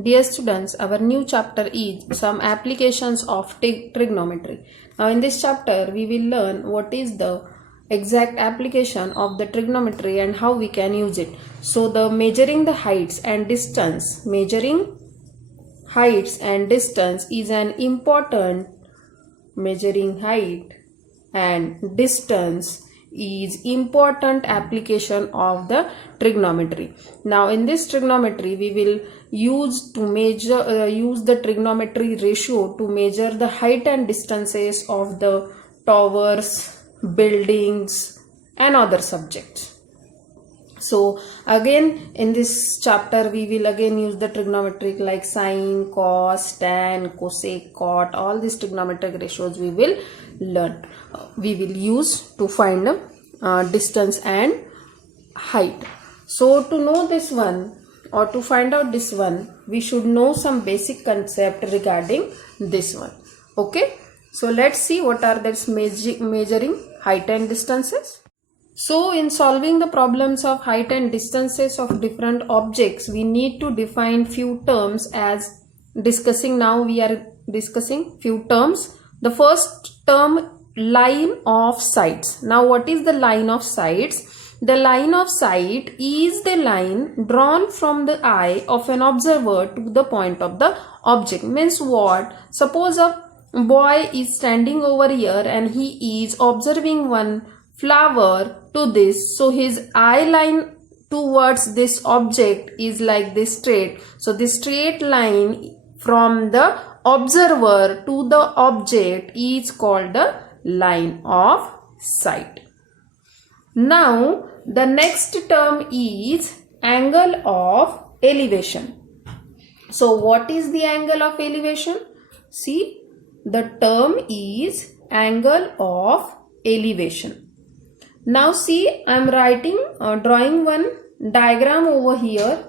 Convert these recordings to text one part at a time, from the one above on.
Dear students, our new chapter is some applications of trigonometry. Now in this chapter we will learn what is the exact application of the trigonometry and how we can use it. So the measuring the heights and distance, is an important measuring height and distance is important application of the trigonometry. Now in this trigonometry we will use the trigonometry ratio to measure the height and distances of the towers, buildings and other subjects. So again in this chapter we will again use the trigonometric like sine, cos, tan, cosec, cot. All these trigonometric ratios we will learn. We will use to find distance and height. So to know this one or to find out this one, we should know some basic concept regarding this one. Okay, so let's see what are this measuring height and distances. So in solving the problems of height and distances of different objects, we need to define few terms as discussing. Now we are discussing few terms. The first term, line of sights. Now what is the line of sights? The line of sight is the line drawn from the eye of an observer to the point of the object. Means what? Suppose a boy is standing over here and he is observing one flower to this. So his eye line towards this object is like this straight. So this straight line from the observer to the object is called the line of sight. Now the next term is angle of elevation. So what is the angle of elevation? See, the term is angle of elevation. Now see, I am drawing one diagram over here.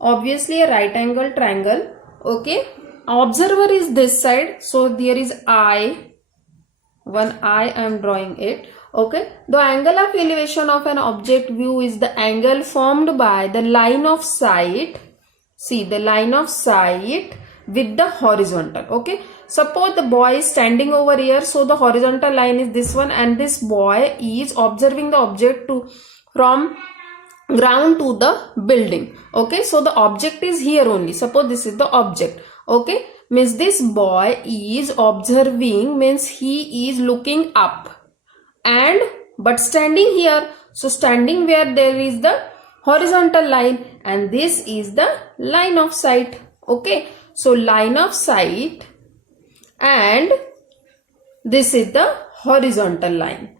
Obviously a right angle triangle. Okay, observer is this side, so there is eye. One eye I am drawing it. Okay, the angle of elevation of an object view is the angle formed by the line of sight. See, the line of sight with the horizontal. Okay, suppose the boy is standing over here, so the horizontal line is this one and this boy is observing the object from ground to the building. Okay, so the object is here only. Suppose this is the object. Okay, means this boy is observing, means he is looking up and but standing here. So standing where there is the horizontal line and this is the line of sight. Okay, so line of sight and this is the horizontal line.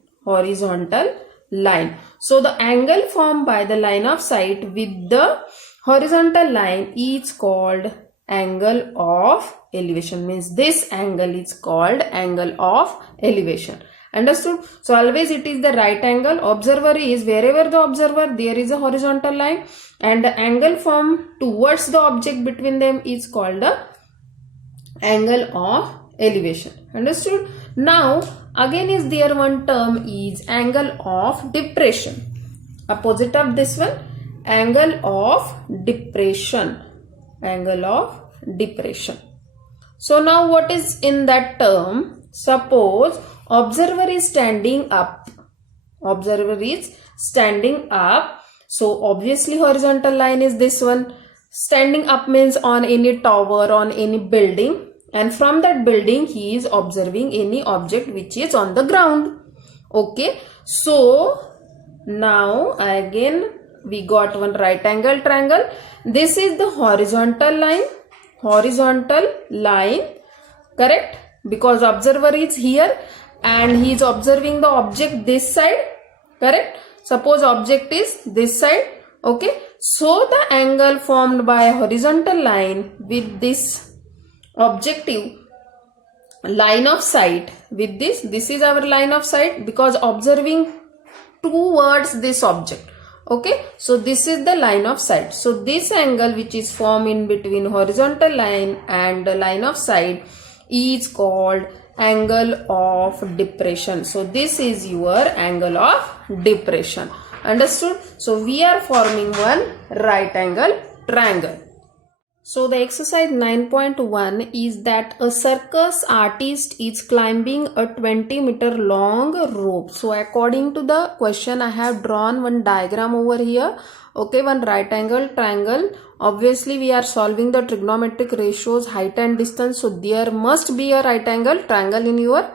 So the angle formed by the line of sight with the horizontal line is called angle of elevation. Means this angle is called angle of elevation. Understood? So always it is the right angle. Observer is wherever the observer there is a horizontal line and the angle formed towards the object between them is called the angle of elevation. Understood? Now again is there one term is angle of depression. Opposite of this one, angle of depression. So now what is in that term? Suppose observer is standing up. So obviously horizontal line is this one. Standing up means on any tower, on any building, and from that building he is observing any object which is on the ground. Okay, so now again we got one right angle triangle. This is the horizontal line, correct? Because observer is here and he is observing the object this side, correct? Suppose object is this side. Okay, so the angle formed by a horizontal line with this objective line of sight with this is our line of sight because observing towards this object. Okay, so this is the line of sight. So this angle which is formed in between horizontal line and the line of sight is called angle of depression. So this is your angle of depression. Understood? So we are forming one right angle triangle. So the exercise 9.1 is that a circus artist is climbing a 20-meter long rope. So according to the question, I have drawn one diagram over here. Okay, one right angle triangle. Obviously, we are solving the trigonometric ratios, height and distance. So there must be a right angle triangle in your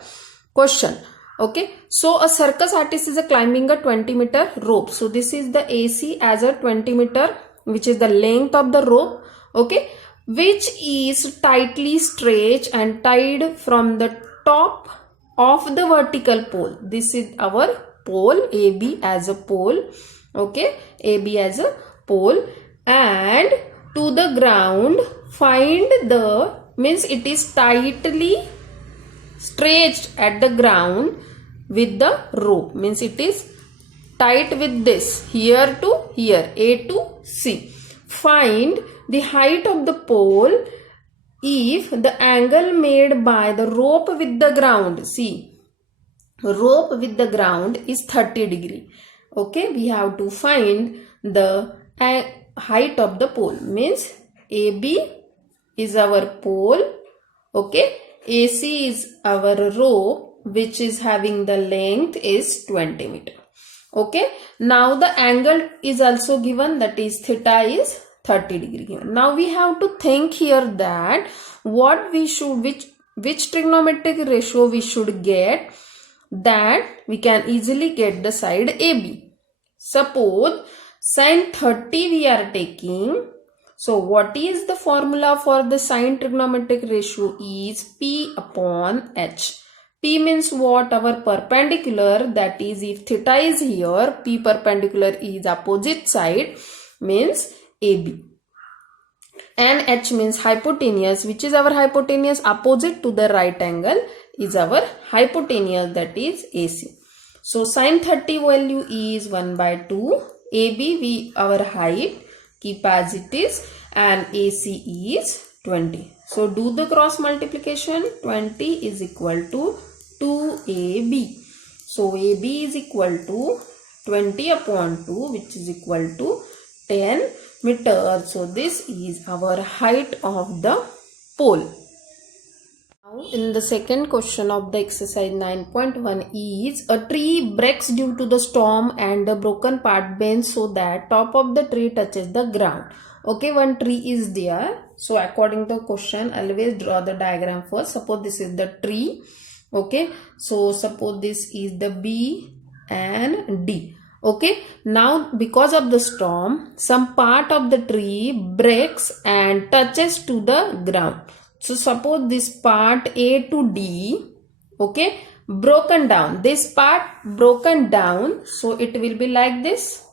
question. Okay, so a circus artist is climbing a 20-meter rope. So this is the AC as a 20-meter, which is the length of the rope. Okay, which is tightly stretched and tied from the top of the vertical pole. This is our pole, AB as a pole. Okay, AB as a pole, and to the ground. Find the, means it is tightly stretched at the ground with the rope, means it is tight with this, here to here, A to C. Find the height of the pole if the angle made by the rope with the ground, see, rope with the ground is 30 degree. Okay, we have to find the height of the pole, means AB is our pole. Okay, AC is our rope, which is having the length is 20 meter. Okay, now the angle is also given, that is theta is 30 degree given. Now we have to think here that what we should, which trigonometric ratio we should get, that we can easily get the side AB. Suppose sin 30 we are taking. So what is the formula for the sine trigonometric ratio is P upon H. P means what? Our perpendicular, that is if theta is here, P perpendicular is opposite side, means AB. And H means hypotenuse, which is our hypotenuse opposite to the right angle is our hypotenuse, that is AC. So sin 30 value is 1 by 2. AB our height, keep as it is, and AC is 20. So do the cross multiplication. 20 is equal to 2AB. So AB is equal to 20 upon 2, which is equal to 10 meters. So this is our height of the pole. Now in the second question of the exercise 9.1 is a tree breaks due to the storm and the broken part bends so that top of the tree touches the ground. Okay, one tree is there. So according to the question, always draw the diagram first. Suppose this is the tree. Okay, so suppose this is the B and D. Okay, now because of the storm, some part of the tree breaks and touches to the ground. So suppose this part A to D, okay, broken down. This part broken down, so it will be like this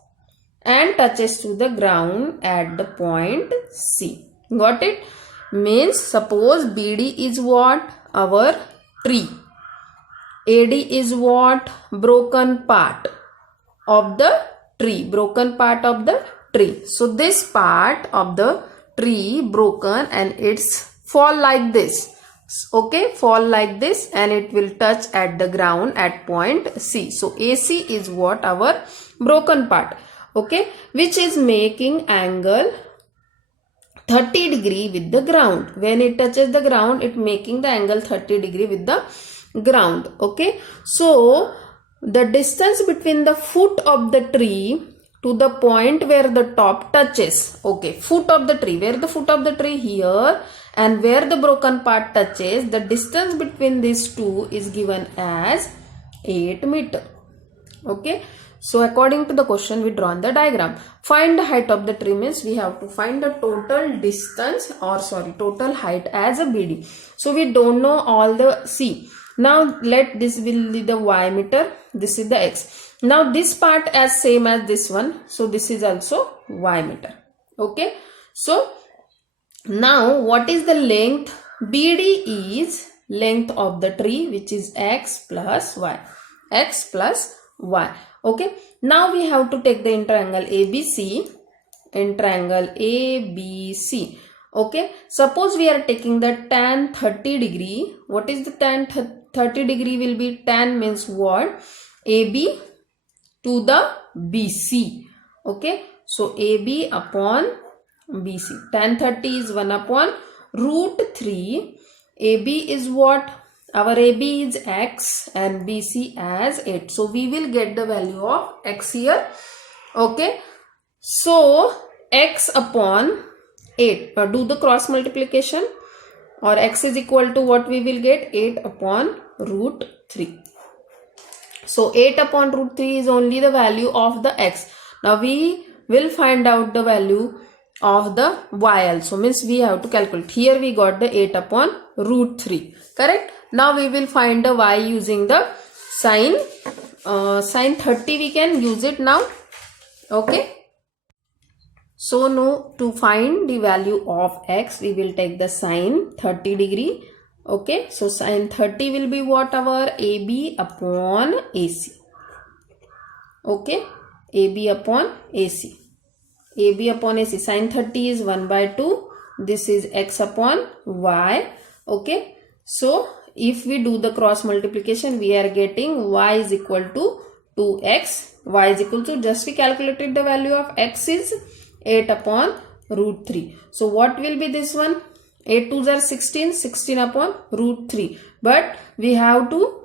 and touches to the ground at the point C. Got it? Means suppose BD is what? Our tree. AD is what? Broken part of the tree. Broken part of the tree. So this part of the tree broken and it's fall like this. Okay, fall like this and it will touch at the ground at point C. So AC is what? Our broken part. Okay, which is making angle 30 degree with the ground. When it touches the ground, it making the angle 30 degree with the ground. Okay, so the distance between the foot of the tree to the point where the top touches. Okay, foot of the tree, where the foot of the tree here, and where the broken part touches, the distance between these two is given as 8 meter. Okay, so according to the question, we draw the diagram. Find the height of the tree, means we have to find the total distance, or sorry, total height as a BD. So we don't know all the C. Now let this will be the Y meter, this is the X. Now this part as same as this one, so this is also Y meter. Okay, so now what is the length? BD is length of the tree, which is X plus Y. X plus Y. Okay, now we have to take the triangle ABC. In triangle ABC. Okay, suppose we are taking the tan 30 degree. What is the tan 30 degree will be? Tan means what? AB to the BC. Okay, so AB upon BC. Tan 30 is 1 upon root 3. AB is what? Our AB is x and BC as 8. So we will get the value of x here. Okay. So x upon 8. Do the cross multiplication, or x is equal to what we will get? 8 upon root 3. So 8 upon root 3 is only the value of the x. Now we will find out the value of the y also, means we have to calculate. Here we got the 8 upon root 3, correct? Now we will find the y using the sine 30. We can use it now. Okay. So now to find the value of x, we will take the sine 30 degree. Okay. So sine 30 will be what? Our AB upon AC. Okay. AB upon AC. AB upon AC. Sine 30 is 1 by 2. This is x upon y. Okay. So if we do the cross multiplication, we are getting y is equal to 2x. Y is equal to, just we calculated the value of x is 8 upon root 3. So what will be this one? 8 2s are 16. 16 upon root 3. But we have to,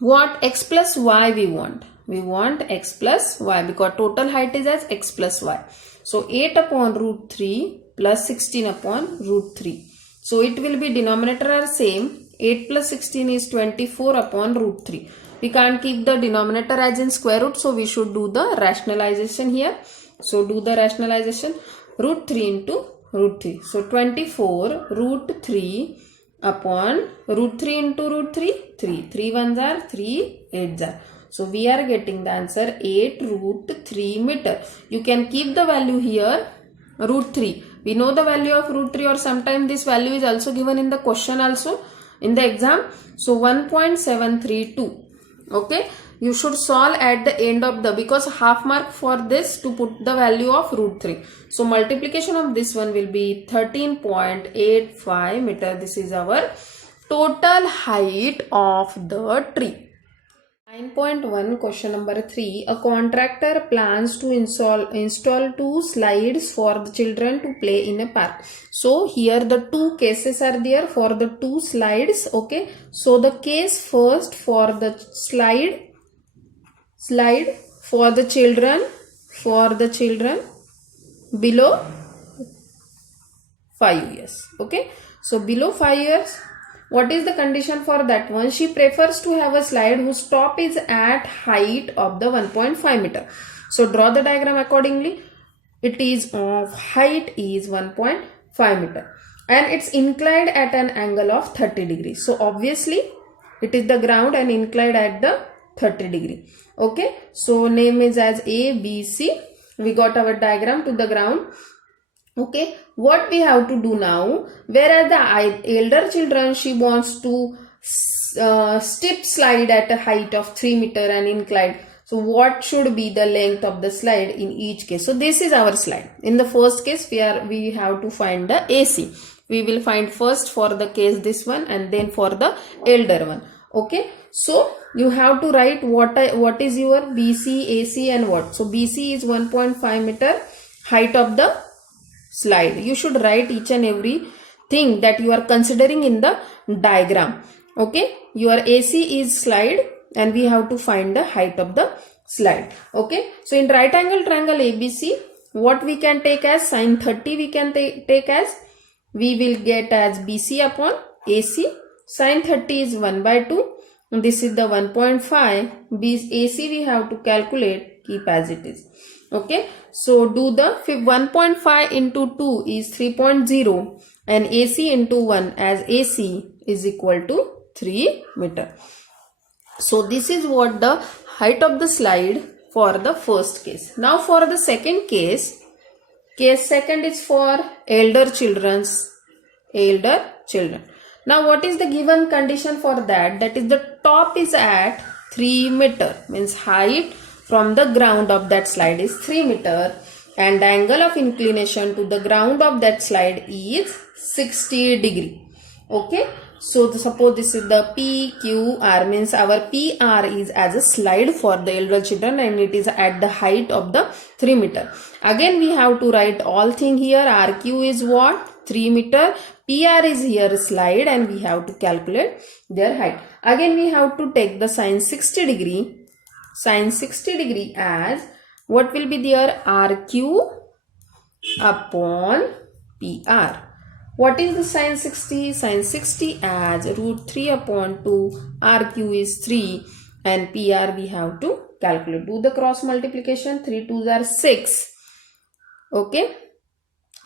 what? X plus y we want. We want x plus y because total height is as x plus y. So 8 upon root 3 plus 16 upon root 3. So it will be denominator are same. 8 plus 16 is 24 upon root 3. We can't keep the denominator as in square root. So we should do the rationalization here. So do the rationalization. Root 3 into root 3. So 24 root 3 upon root 3 into root 3. 3. 3 ones are 3 8s are. So we are getting the answer 8 root 3 meter. You can keep the value here root 3. We know the value of root 3, or sometimes this value is also given in the question also in the exam. So 1.732. Okay. You should solve at the end of the, because half mark for this to put the value of root 3. So multiplication of this one will be 13.85 meter. This is our total height of the tree. 9.1 question number 3. A contractor plans to install 2 slides for the children to play in a park. So here the 2 cases are there for the 2 slides. Okay. So the case first for the slide for the children below 5 years. Okay. So below 5 years, what is the condition for that one? She prefers to have a slide whose top is at height of the 1.5 meter. So draw the diagram accordingly. It is of height is 1.5 meter and it's inclined at an angle of 30 degrees. So obviously it is the ground and inclined at the 30 degree. Okay. So name is as A, B, C. We got our diagram to the ground. Okay, what we have to do now, whereas the elder children, she wants to steep slide at a height of 3 meter and inclined. So what should be the length of the slide in each case? So this is our slide. In the first case, we have to find the AC. We will find first for the case this one and then for the elder one. Okay, so you have to write what is your BC, AC and what. So BC is 1.5 meter height of the slide. You should write each and every thing that you are considering in the diagram. Okay, your AC is slide and we have to find the height of the slide. Okay, so in right angle triangle ABC, what we can take as sine 30, we can take as, we will get as BC upon AC. Sine 30 is 1 by 2. This is the 1.5. AC we have to calculate, keep as it is. Okay, so do the 1.5 into 2 is 3.0 and AC into 1 as AC is equal to 3 meter. So this is what the height of the slide for the first case. Now for the second case second is for elder children. Now what is the given condition for that? That is the top is at 3 meter, means height from the ground of that slide is 3 meter and the angle of inclination to the ground of that slide is 60 degree. Okay, So suppose this is the PQR, means our PR is as a slide for the elder children and it is at the height of the 3 meter. Again we have to write all thing here. RQ is what? 3 meter. PR is here slide and we have to calculate their height. Again we have to take the sine 60 degree. Sine 60 degree as what will be there? RQ upon PR. What is the sine 60? Sine 60 as root 3 upon 2. RQ is 3 and PR we have to calculate. Do the cross multiplication. 3 2s are 6. Okay.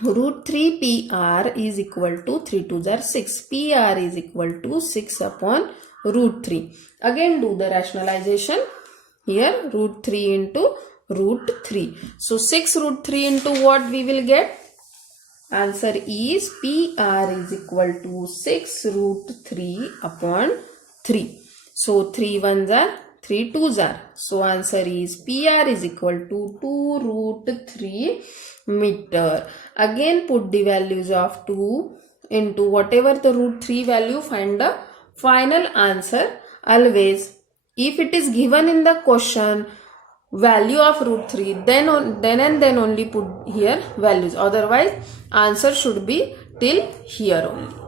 Root 3 PR is equal to 3 2s are 6. PR is equal to 6 upon root 3. Again do the rationalization. Here root 3 into root 3. So 6 root 3 into what we will get? Answer is PR is equal to 6 root 3 upon 3. So 3 1s are 3 2s are. So answer is PR is equal to 2 root 3 meter. Again put the values of 2 into whatever the root 3 value, find the final answer. Always if it is given in the question value of root 3, then only put here values. Otherwise answer should be till here only.